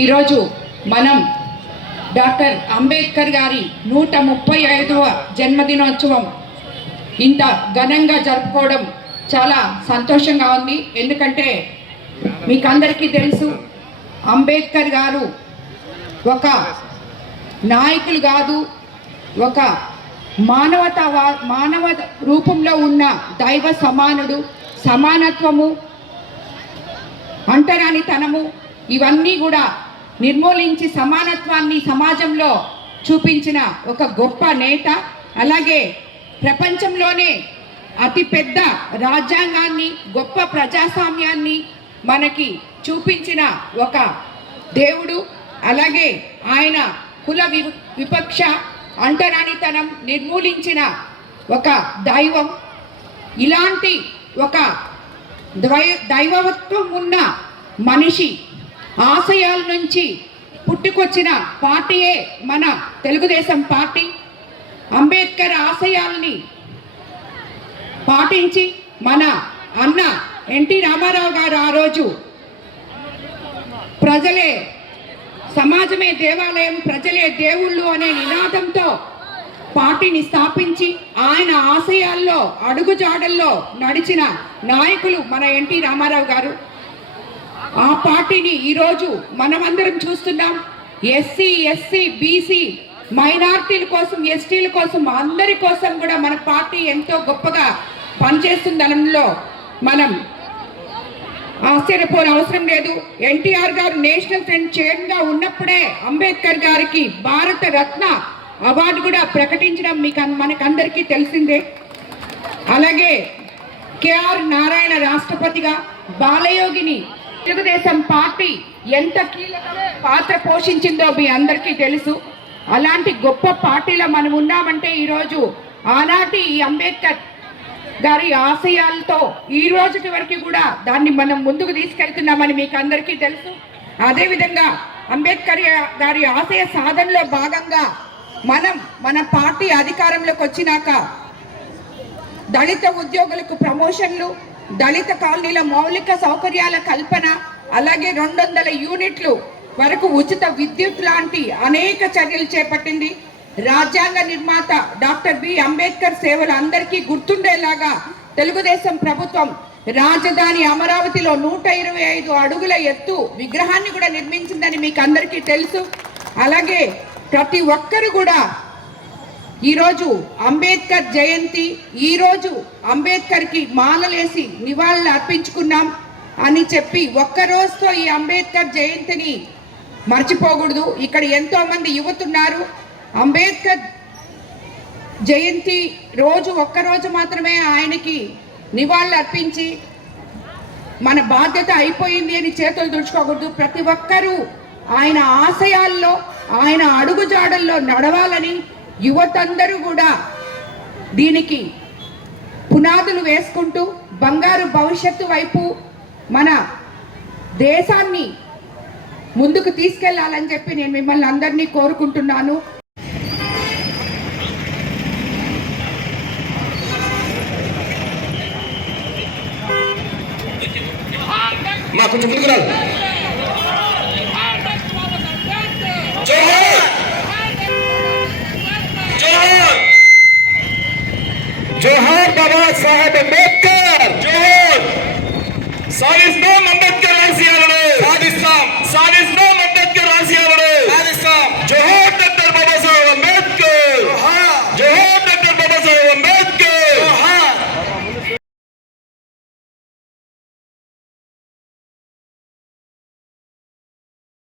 ఈరోజు మనం డాక్టర్ అంబేద్కర్ గారి 135వ జన్మదినోత్సవం ఇంత ఘనంగా జరుపుకోవడం చాలా సంతోషంగా ఉంది. ఎందుకంటే మీకు అందరికీ తెలుసు, అంబేద్కర్ గారు ఒక నాయకులు కాదు, ఒక మానవ రూపంలో ఉన్న దైవ సమానుడు. సమానత్వము, అంటరానితనము ఇవన్నీ కూడా నిర్మూలించి సమానత్వాన్ని సమాజంలో చూపించిన ఒక గొప్ప నేత. అలాగే ప్రపంచంలోనే అతిపెద్ద రాజ్యాంగాన్ని, గొప్ప ప్రజాస్వామ్యాన్ని మనకి చూపించిన ఒక దేవుడు. అలాగే ఆయన కుల విపక్ష అంటరానితనం నిర్మూలించిన ఒక దైవం. ఇలాంటి ఒక దైవత్వం ఉన్న మనిషి ఆశయాల నుంచి పుట్టుకొచ్చిన పార్టీయే మన తెలుగుదేశం పార్టీ. అంబేద్కర్ ఆశయాల్ని పాటించి మన అన్న ఎన్టీ రామారావు గారు ఆ రోజు ప్రజలే సమాజమే దేవాలయం, ప్రజలే దేవుళ్ళు అనే నినాదంతో పార్టీని స్థాపించి ఆయన ఆశయాల్లో అడుగుజాడల్లో నడిచిన నాయకులు మన ఎన్టీ రామారావు గారు. ఆ పార్టీని ఈరోజు మనమందరం చూస్తున్నాం. ఎస్సీ, ఎస్సీ, బీసీ, మైనార్టీల కోసం, ఎస్టీల కోసం, అందరి కోసం కూడా మన పార్టీ ఎంతో గొప్పగా పనిచేస్తుందనడంలో మనం ఆశ్చర్యపోని అవసరం లేదు. ఎన్టీఆర్ గారు నేషనల్ ఫ్రంట్ చైర్మన్గా ఉన్నప్పుడే అంబేద్కర్ గారికి భారత రత్న అవార్డు కూడా ప్రకటించడం మనకందరికీ తెలిసిందే. అలాగే కేఆర్ నారాయణ రాష్ట్రపతిగా, బాలయోగిని తెలుగుదేశం పార్టీ ఎంత కీలక పాత్ర పోషించిందో మీ అందరికీ తెలుసు. అలాంటి గొప్ప పార్టీలో మనం ఉన్నామంటే ఈరోజు ఆనాటి అంబేద్కర్ గారి ఆశయాలతో ఈ రోజుటి వరకు కూడా దాన్ని మనం ముందుకు తీసుకెళ్తున్నామని మీకు అందరికీ తెలుసు. అదేవిధంగా అంబేద్కర్ గారి ఆశయ సాధనలో భాగంగా మన పార్టీ అధికారంలోకి వచ్చినాక దళిత ఉద్యోగులకు ప్రమోషన్లు, దళిత కాలనీల మౌలిక సౌకర్యాల కల్పన, అలాగే 200 యూనిట్లు వరకు ఉచిత విద్యుత్ లాంటి అనేక చర్యలు చేపట్టింది. రాజ్యాంగ నిర్మాత డాక్టర్ బి అంబేద్కర్ సేవలు అందరికీ గుర్తుండేలాగా తెలుగుదేశం ప్రభుత్వం రాజధాని అమరావతిలో 125 అడుగుల ఎత్తు విగ్రహాన్ని కూడా నిర్మించిందని మీకు అందరికీ తెలుసు. అలాగే ప్రతి ఒక్కరు కూడా ఈరోజు అంబేద్కర్ జయంతి, ఈరోజు అంబేద్కర్కి మాలలేసి నివాళులు అర్పించుకున్నాం అని చెప్పి ఒక్కరోజుతో ఈ అంబేద్కర్ జయంతిని మర్చిపోకూడదు. ఇక్కడ ఎంతో మంది యువతున్నారు. అంబేద్కర్ జయంతి రోజు ఒక్కరోజు మాత్రమే ఆయనకి నివాళులు అర్పించి మన బాధ్యత అయిపోయింది అని చేతులు దుడుచుకోకూడదు. ప్రతి ఒక్కరూ ఆయన ఆశయాల్లో, ఆయన అడుగుజాడల్లో నడవాలని యువతందరూ కూడా దీనికి పునాదులు వేసుకుంటూ బంగారు భవిష్యత్తు వైపు మన దేశాన్ని ముందుకు తీసుకెళ్లాలని చెప్పి నేను మిమ్మల్ని అందరినీ కోరుకుంటున్నాను. जोहार बाबा साहेब अम्बेडकर।